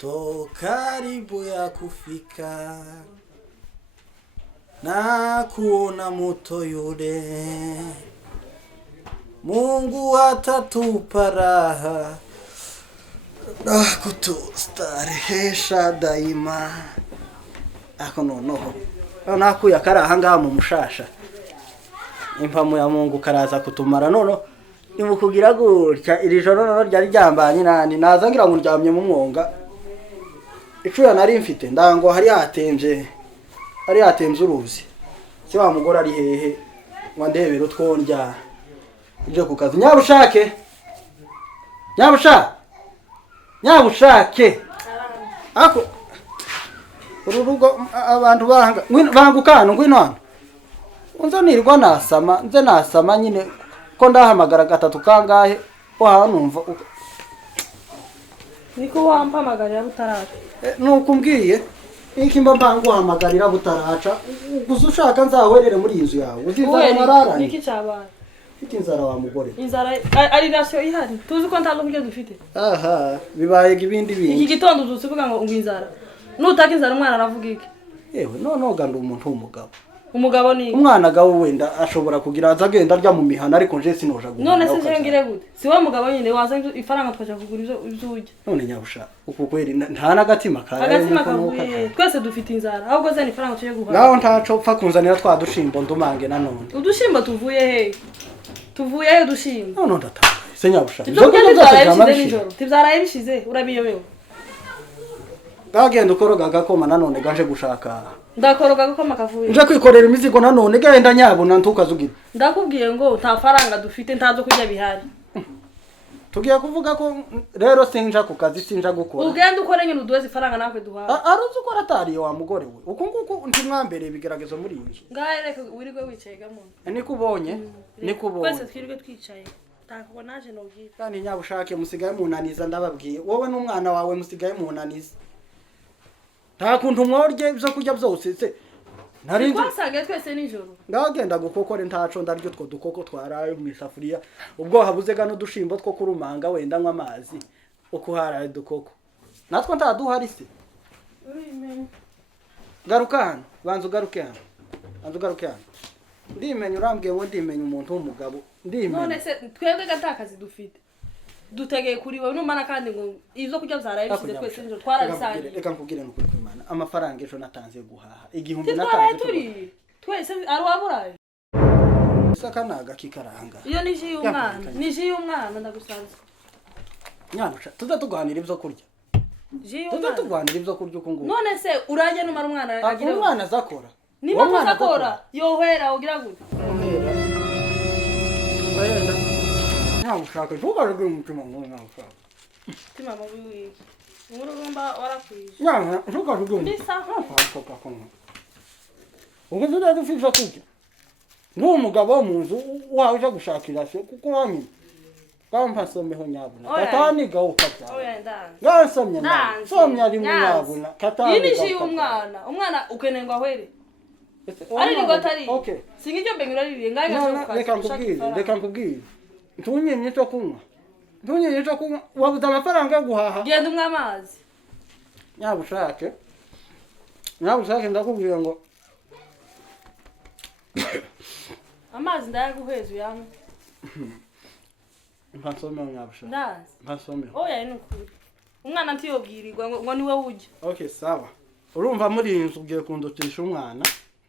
to karibu ya kufika na kuona moto yule. Mungu atatupa raha na kutustarehesha daima. Ako noneho nakuya karaha ngaha mu mushasha, impamu ya Mungu karaza kutumara nono nimukugira gutya. Iri joro nono ryari ryambanye nani naza ngira ngo ndyamye mu mwonga. Icuya nari mfite ndango hari hatemje uruzi. Se wa mugora ari hehe wandebera utwondya ije ku kazi. Nyabushake ako ururugo abantu bangukana ngwino hano unzo nirwa nasama nyine ko ndahamagara gatatu kangahe ko hanumva niko wampamagarira butaraca. Nuko umbwiye iki mba nguhamagarira butaraca gusa ushaka nzahwerere muri inzu yawe uzizana marara. Niki cyabaye? Fite inzara wa mugore. Inzara ari ratio ihari. Tuzi ko ntazo kurya dufite. Aha bibaye ibindi bintu. Iki gitondo uzuvuga ngo inzara. Nutaka inzara umwana aravuga iki? Yewe none ganda umuntu w'umugabo. Umugabo ni umwana gawe wenda ashobora kugira azagenda arya mu mihana ariko nje sinoja gute. None se jengire gute? Si wa mugabo nyine waza ifaranga twaje kugura ibyo urya. None nyabusha uko kweri nta nagatima kare. Agatima kavuye. Twese dufite inzara. Ahubwo zani ifaranga tuje guhaha. Naho ntaco pfa kunzanira twa dushimbo ndumange nanone. Udushimbo tuvuye he? Tuvuye udushimbo. None ndataka. Se nyabusha. Ibyo byose nijoro. Tivyaraye bishize urabiyobewe. Gagenda ukoroga gakoma nanone gaje gushaka. Ndakoroga gakoma kavuye. Nje kwikorera imizigo nanone genda nyabona ntukazugira. Ndakubwiye ngo nta faranga dufite ntazo kurya bihari. Tugiye kuvuga ko rero sinja ku kazi sinja gukora. Ugenda ukore nyine uduweze ifaranga nakwe duhaha. Aruzi ukora atari wa mugore we. Uko nguko ndi mwambere bigeragezo muri iyi. Ngaye reka wirigwe wicaye gamuntu. Nikubonye. Twese twirigwe twicaye. Takubwo naje nobwira. Kandi nyabushake musigaye munaniza ndababwiye. Wowe n'umwana wawe musigaye munaniza. Nta kuntu mworye ibyo kurya byose se. Nari twasage twese nijoro. Ndagenda gukokore ntaco ndaryo two dukoko twaraye mu isafuriya. Ubwo habuze gano dushimbo two kurumanga wenda nywa amazi. Uko haraye dukoko. Natwe ntaduhari se. Garukana, banzu garukana. Ndimenye urambwiye ngo ndimenye umuntu w'umugabo. None se twebwe gatakazi dufite. Dutegeye kuri wowe numana kandi ngo izo kurya byaraye bishyize twese nijoro twarabisangiye. Reka nkubwire no kuri Imana. Amafaranga ejo natanze guhaha. Igihumbi natanze. Turi twese ari waburaye. Sakanaga kikaranga. Iyo nije y'umwana ndagusanze. Nyabusha tuzatuganira ibyo kurya. Tuzatuganira ibyo kurya uko nguko. None se urajye numara umwana agira. Umwana azakora. Niba tuzakora yohera ugira gute? Wenda. Nyabushaka tugarage umutima ngo nyabushaka. Tima mabuyi. Ngurumba warakwije. Nyana tugarage umutima. Uko tudafisha kurya. N'umugabo mu nzu waje gushakira se kuko wamye. Kampa someho nyabuna. Katani gaho kata. Oya ndanga. Gasomye na. Somye ari mu nyabuna. Katani. Yinishi umwana. Umwana ukenengwa hwere. Ari ngo atari. Okay. Singi cyo mbengura ririye ngaye gashoka. Reka nkubwire. Ntunyenye cyo kunywa. Wabuza amafaranga yo guhaha. Genda umwe amazi. Nyabushake ndakubwira ngo amazi ndayaguheza uyamwe. Mpasome nyabushake. Ndazi. Mpasome. Oya n'ukuri. Umwana ntiyobwirirwa ngo niwe wujya. Okay sawa. Urumva muri inzu ugiye kundutisha umwana.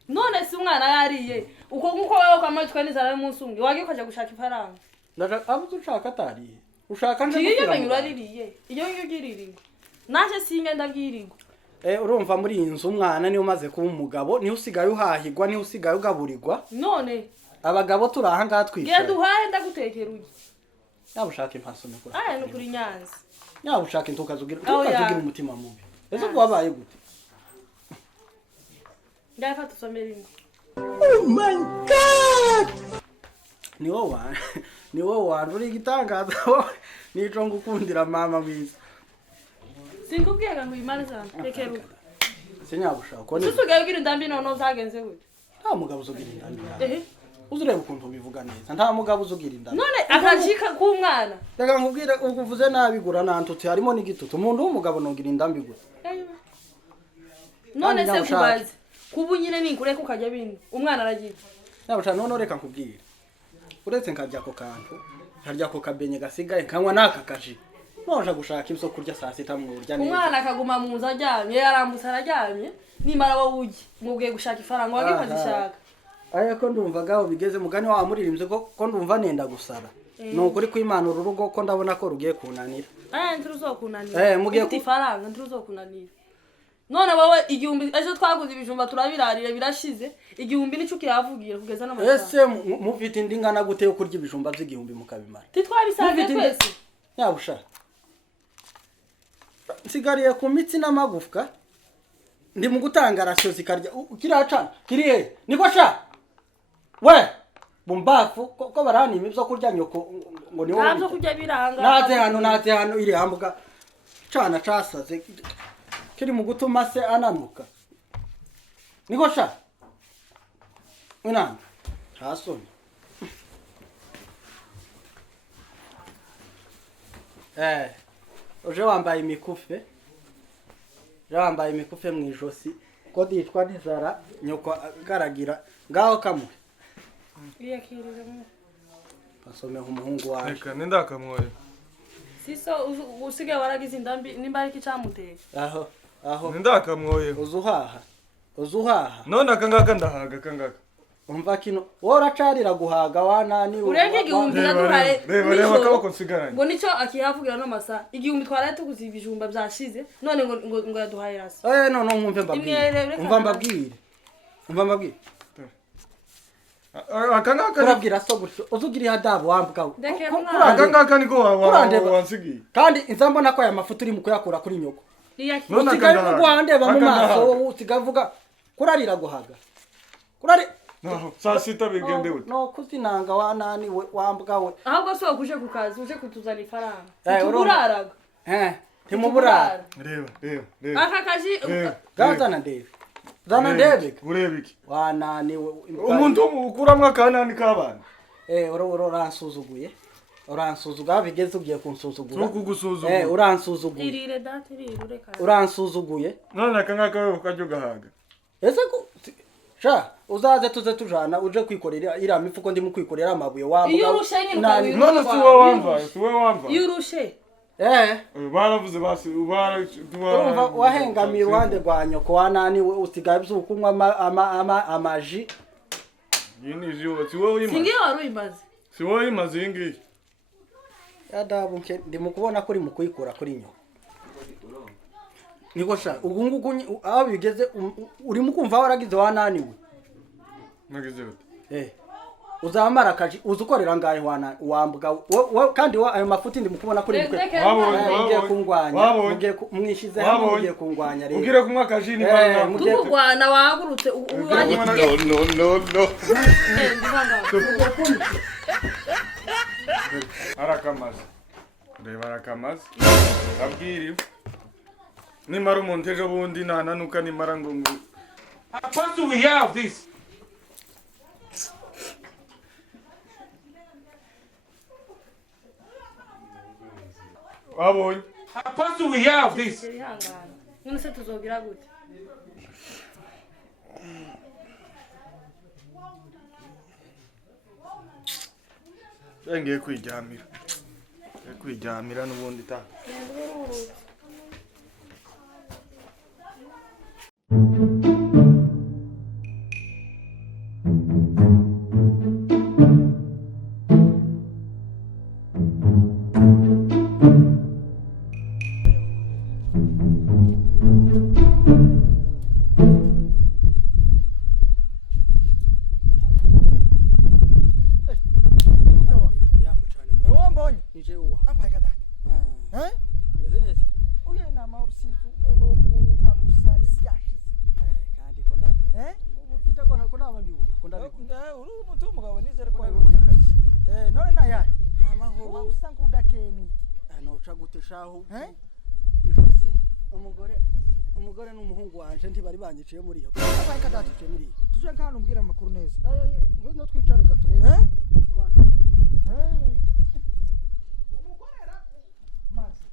None si umwana yariye. Uko nkuko wewe kwamatwe n'izara y'umunsi umwe wagiye kwaje gushaka ifaranga. Ndashaka abo ushaka atariye. Ushaka nje gukira. Iyo banyura ririye. Iyo ugiririrwa. Naje singa ndabwirirwa. Urumva muri inzu umwana niyo umaze kuba umugabo niho usigaye uhahigwa niho usigaye ugaburirwa. None abagabo turaha ngatwisha. Genda uhahe ndagutekera ugi. Yabushaka impasome kuri. Aya no kuri Nyanza. Yabushaka ntukazugira umutima mubi. Ese kwabaye gute? Ndafata somera indi. Oh my god. Ni wowe uri gitangaza nico ngukundira mama wiza. Sinkubwira ngo imana sana tekeruka. Sinyabushaka ko ni. Susugaye ugira indambi none uzagenze gute? Nta mugabo uzogira indambi. uzureba ukuntu bivuga neza nta mugabo uzugira inda none akajika k'umwana reka nkubwire uvuze nabigura nantutse harimo n'igitutu umuntu w'umugabo nongira inda mbigura none se kubaze kubu nyine ninkure ko kajya bindi umwana aragiye nabasha none reka nkubwire uretse nkajya ko kantu harya ko kabenye gasigaye kanywa naka kaji noje gushaka ibyo kurya saa sita mwurya neza umwana akaguma mu nzu ajyamye yarambutse arajyamye nimara wowe ugi mubwiye gushaka ifaranga wagikoze ishaka ko ndumvaga ubigeze mugani wa muririmbye ko ndumva nenda gusara nukuri kwimana urugo ko ndabona ko rugiye kunanira ntiruzokunanira mugiye ku ifaranga ntiruzokunanira none wowe igihumbi ejo twaguze ibijumba turabirarira birashize igihumbi nico kiyavugiye kugeza n'amasaha ese mufite indi ngana gute yo kurya ibijumba by'igihumbi mukabimara titwabisanze twese yabusha nsigariye ku mitsi n'amagufwa ndi mu gutanga rasyo zikarya kiracana kiriye niko sha we bumbafu ko baranima ibyo kurya nyoko ngo niwo ntabyo kurya biranga naze hano iri hambuga cana casaze kiri mu gutuma se ananuka niko sha unana hasoni uje wambaye imikufe mu ijosi ko dicwa n'inzara nyoko garagira ngaho kamwe basome umuhungu wawe reka nindakamwoye siso usigaye waragize indambi nimba ari kicamuteye aho nindakamwoye uzuhaha none akangaka ndahaga kangaka umva kino wowe uracarira guhaga wanani urenge igihumbi naduhaye reba akaboko nsigaranye ngo nicyo akihavugira n'amasaha igihumbi twaraye tuguze ibijumba byashize none ngo yaduhaye rasi none mwumve mbabwire akangaka urabwira so gutyo uzugira hadabu wambwa akangaka niko wansigiye kandi inzambona ko aya mafuta uri mu kuyakura kuri nyoko none ndeba mu maso wowe usigavuga kurarira guhaga naho saa sita bigende ute no kuzinanga wanani we wambwa we ahubwo so kuje ku kazi uje kutuzana ifaranga tuburaraga timuburara reba aka kaji gazana ndebe urebe iki wanani we umuntu ukuramwa kanani kabana uransuzuga bigeze ugiye kunsuzugura ukugusuzugura uransuzuguye irire date reka uransuzuguye none akangaka we ukajya gahaga ese ko sha uzaze tuze tujana uje kwikorera ira mifuko ndi mu kwikorera amabuye wambuga iyo urushe nyine none si wowe wamva iyo urushe baravuze basi urumva wahengamiye uruhande rwa nyoko wanani we usigaye byukunywa amaji yini jiwo si wowe uyimaze singiye wari uyimaze si wowe uyimaze iyi ngiyi yadabunke ndi mu kubona kuri mu kuyikura kuri nyoko niko sha ubu ngugu aho bigeze uri mu kumva waragize wananiwe nagize ute uzamara kaji uzukorera ngaye wambuga kandi ayo mafuti ndi mukubona kuri mukwe mugiye kungwanya mugiye mwishize hamwe mugiye kungwanya rero ugire kumwa kaji ni banga tugwana wahagurutse no arakamaze reba arakamaze abwiriwe nimara umuntu ejo bundi nananuka nimara ngo how fast do we have this wabonye how fast do we have this none se tuzogira gute ngiye kwijyamira n'ubundi ta umugore n'umuhungu wanje ntibari banyiciye muri iyo tuje nkano mbwira amakuru neza ngwino twicare gatureze umukorera maze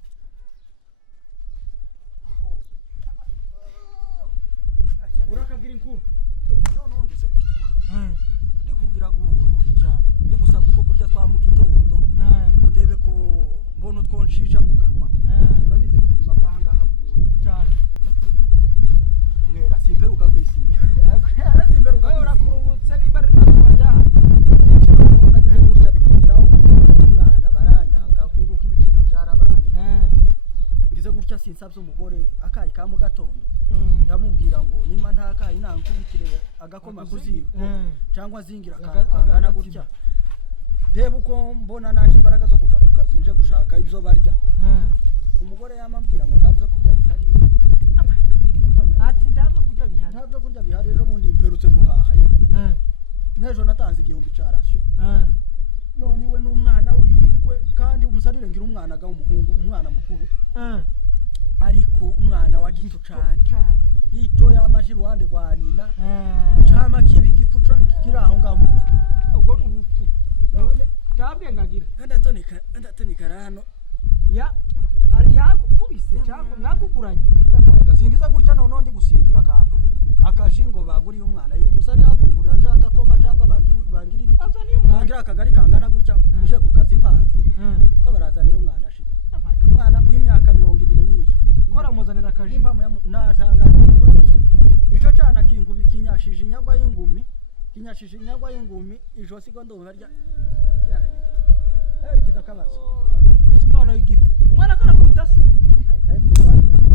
aho urakagira inkuru none ngise gutya ndikugira gutya ndigusaba two kurya twa mu gitondo ndebe ko mbona utwo nshisha mu kanwa urabizi ko ubuzima bw'ahangaha bugoye cyane umwera simperuka kwisiga simperuka urakurubutse nimba ari nazuba ryahana nagiye gutya bikutiraho umwana baranyanga kunguko ibicika byarabaye ngize gutya sinsabye umugore akayi ka mu gatondo ndamubwira ngo nimba nta kayi nankubitire agakoma kuziko cyangwa zingira kangana gutya ndebe uko mbona naje imbaraga zo kuja ku kazi nje gushaka ibyo barya umugore yamambwira ngo ntabyo kurya bihari ati ntabyo kurya bihari ntabyo kurya bihari ejo bundi mperutse guhaha ye nejo natanze 1000 cya ratio none iwe n'umwana wiwe kandi umusarire ngira umwana ga umuhungu umwana mukuru ariko umwana wa gito cyane gito yamaje iruhande rwa nyina cyama kibi gifuca kiraho ngaho ubwo n'ubupfu none tabwe ngagira ndatonika rano yakubise cyangwa mwakuguranye gasingiza gutya none ndi gusingira akantu akajingo baguriye umwana ye gusa yakungurira njanga koma cyangwa bangirira bangira akagari kangana gutya uje ku kazi mpazi ko barazanira umwana shi umwana w'imyaka 20 kora muzanira akaji natanga kuri muswe ico cyana kinkubi kinyashije inyagwa y'ingumi ijo sigo ndo barya gitakabazo ufite umwana w'igifu umwana kana kubitase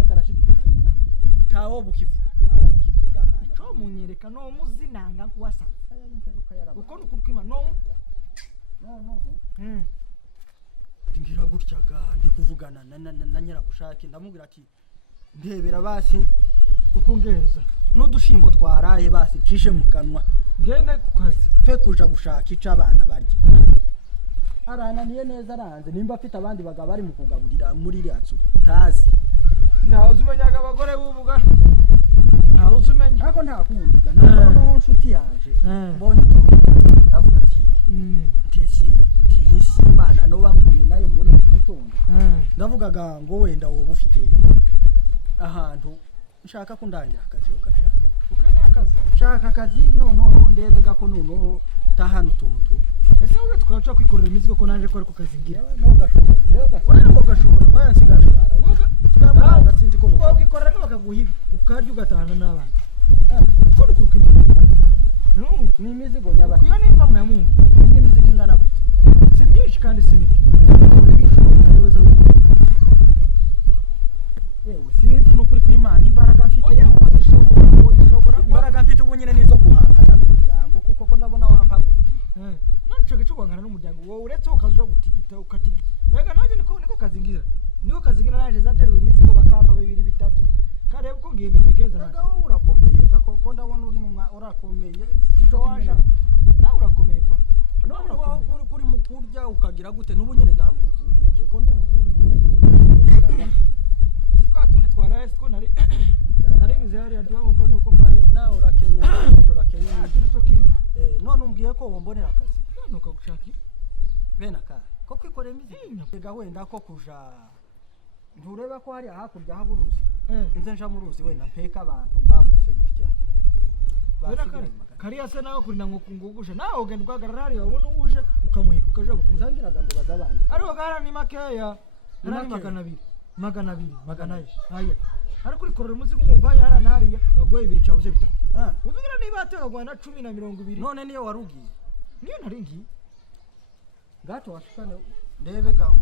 akarashigikirana ntawo bukivuga gangana cyo munyereka no muzinanga kuwasanze uko nukurukima no ngira gutyaga ndi kuvugana na nyiragushake ndamubwira ati ndebera basi ukungeza n'udushimbo twaraye basi cishe mu kanwa gende ku kazi fe kuja gushaka ica abana barya arananiye neza aranze nimba afite abandi bagabo bari mu kugaburira muri iriya nzu tazi ndaho uzumenyaga abagore bubuga ntaho uzumenya ariko nta kundiga no nshuti yaje mbonye ndavuga ati ndese ndiyisi imana no bankuye nayo muri gitondo ndavugaga ngo wenda wowe ufite ahantu nshaka kundangira akazi ukashaka ukeneye akazi shaka akazi noneho ndebega ko noneho tahana utuntu ese ube twaca kwikorera imizigo ko naje ko ari ku kazi ngira no gashobora oya nsigara shara kigabana sinzi ko kwikorera no bakaguhiba ukarya ugatahana n'abana uko dukurukima ni imizigo nyabana kuyo nimba mu yamungu ni imizigo ingana gute si myinshi kandi si mike yewe sinzi n'ukuri kw'Imana imbaraga mfite imbaraga mfite ubu nyine nizo guhangana n'umuryango kuko ko ndabona wampagurukiye none cyo gice guhangana n'umuryango wowe uretse ukazuja gutigita ukatigita rega nanjye niko kazingira naje zanterwa imizigo bakamba 2 3 kareba uko ngiye mbigeza naje wowe urakomeye ko ndabona uri urakomeye cyo kimena nawe urakomeye pa none wowe kuri mu kurya ukagira gute n'ubu nyine ndanguvuje ko nduvuri guhugura tundi twaraye ko nari bize hari ndumva nuko mbaye nawe urakenye turi cyo kimwe none umbwiye ko wombonera akazi nuko gushaki bene aka ko kwikorera imizigo tega wenda ko kuja ntureba ko hari hakurya haburuzi inze nja mu ruzi wenda mpeka abantu mbambutse gutya kariya se nawe kurinda ngo kungugusha nawe ugenda ugahagarara hariya ubona uje ukamuhika ukaja bukuzangiraga ngo bazabandi ariko gara ni makeya ni 200 aya ariko urikorera umuzigo umuvanye harana hariya bagoye 2 cabuze 5 uvugira niba ategagwana 10 na 20 none niyo warugiye niyo naringi gato washikane ndebe gaho